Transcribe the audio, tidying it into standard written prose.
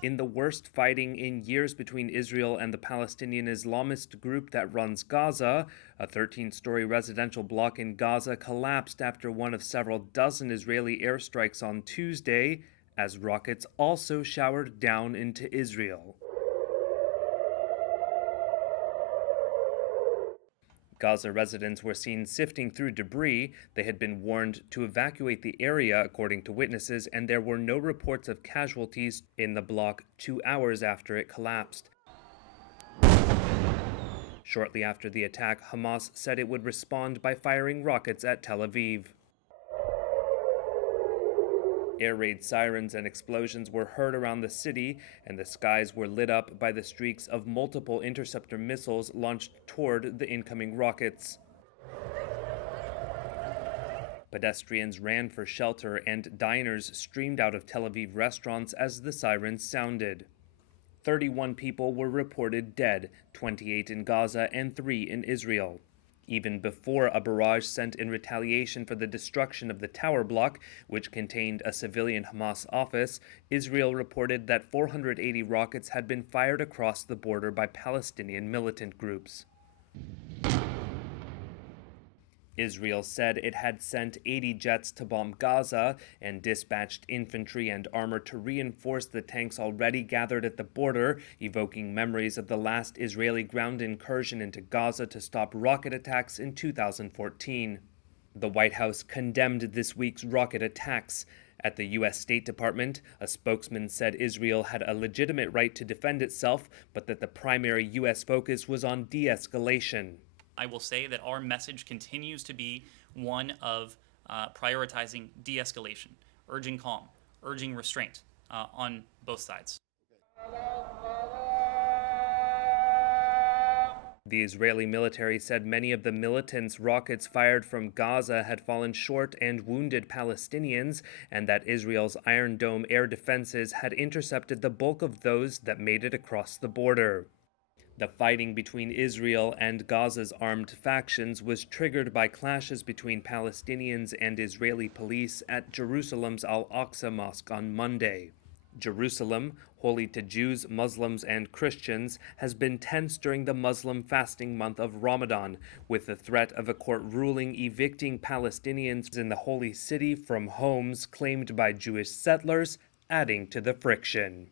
In the worst fighting in years between Israel and the Palestinian Islamist group that runs Gaza, a 13-story residential block in Gaza collapsed after one of several dozen Israeli airstrikes on Tuesday, as rockets also showered down into Israel. Gaza residents were seen sifting through debris. They had been warned to evacuate the area, according to witnesses, and there were no reports of casualties in the block 2 hours after it collapsed. Shortly after the attack, Hamas said it would respond by firing rockets at Tel Aviv. Air raid sirens and explosions were heard around the city, and the skies were lit up by the streaks of multiple interceptor missiles launched toward the incoming rockets. Pedestrians ran for shelter, and diners streamed out of Tel Aviv restaurants as the sirens sounded. 31 people were reported dead, 28 in Gaza and 3 in Israel. Even before a barrage sent in retaliation for the destruction of the tower block, which contained a civilian Hamas office, Israel reported that 480 rockets had been fired across the border by Palestinian militant groups. Israel said it had sent 80 jets to bomb Gaza and dispatched infantry and armor to reinforce the tanks already gathered at the border, evoking memories of the last Israeli ground incursion into Gaza to stop rocket attacks in 2014. The White House condemned this week's rocket attacks. At the U.S. State Department, a spokesman said Israel had a legitimate right to defend itself, but that the primary U.S. focus was on de-escalation. I will say that our message continues to be one of prioritizing de-escalation, urging calm, urging restraint on both sides. The Israeli military said many of the militants' rockets fired from Gaza had fallen short and wounded Palestinians, and that Israel's Iron Dome air defenses had intercepted the bulk of those that made it across the border. The fighting between Israel and Gaza's armed factions was triggered by clashes between Palestinians and Israeli police at Jerusalem's Al-Aqsa Mosque on Monday. Jerusalem, holy to Jews, Muslims, and Christians, has been tense during the Muslim fasting month of Ramadan, with the threat of a court ruling evicting Palestinians in the holy city from homes claimed by Jewish settlers, adding to the friction.